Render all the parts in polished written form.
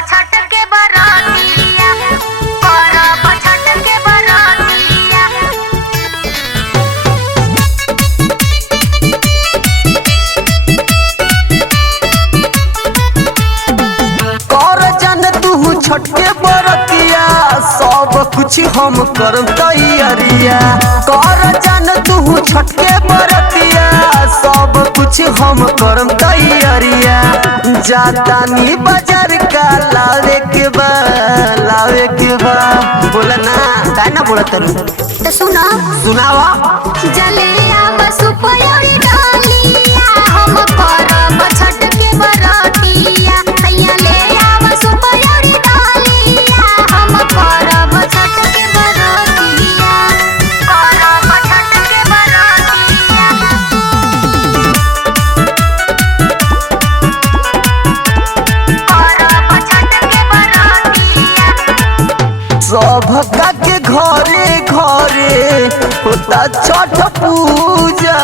छठ के बरतिया, करब छठ के बरतिया। कर जन तू छठ के बरतिया, सब कुछ हम करम तैयारिया। कर जन तू छठ के बरतिया, सब कुछ हम करम तैयारिया। जातानी बाजार का लावे के बा, लावे के बा। बोला ना काय ना बोला तरू तो सुना सुनावा। जले आव सुपयोरी डालिया, हम करब छठ के बरतिया। सैया ले आव सुपयोरी डालिया, हम करब छठ के बरतिया, करब छठ के बरतिया। करब छठ के बरतिया। सभका के घरे घरे होता छठ पूजा।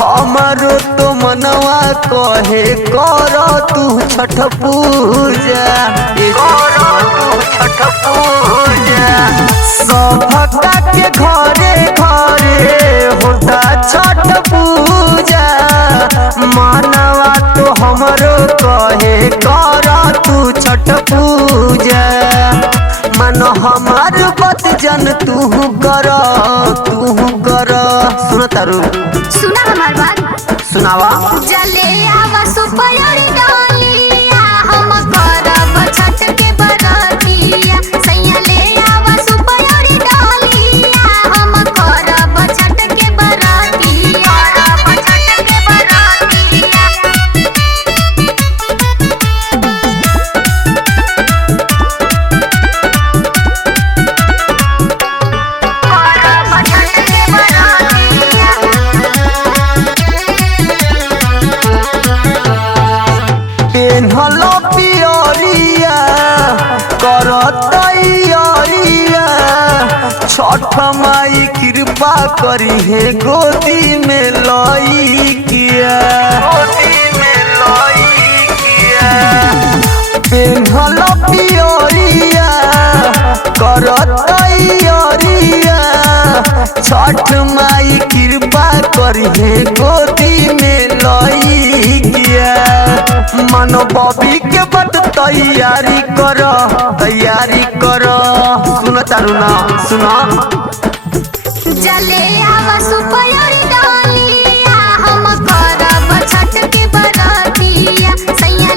हमारो तो मनवा कहे कर तू छठ पूजा, कर तू छठ पूजा। सभका के घरे घरे होता छठ पूजा। मनवा तो हमरो कहे कर तू छठ पूजा। मन हमार बात जन तू कर, तू कर। सुन तारू सुना हमार बात, सुनावा। जले आवा सुपयोरी डालिया, हम करब छठ के बरतिया। सैया ले आवा सुपयोरी डालिया, हम करब छठ के बरतिया, करब छठ के बरतिया। करब छठ के बरतिया। पेन्हल पियरिया कर तैयारिया। छठ माई कृपा करी है गोदी में लई किया, गोदी में लई किया। पेन्हल पियरिया कर तैयारिया। छठ माई कृपा करी है गोदी में लई किया। मन बॉबी के बत तैयारी कर, तैयारी कर। सुन तारू ना सुना। जले आवा सुपयोरी डालिया, हम करब छठ के बरतिया। सैया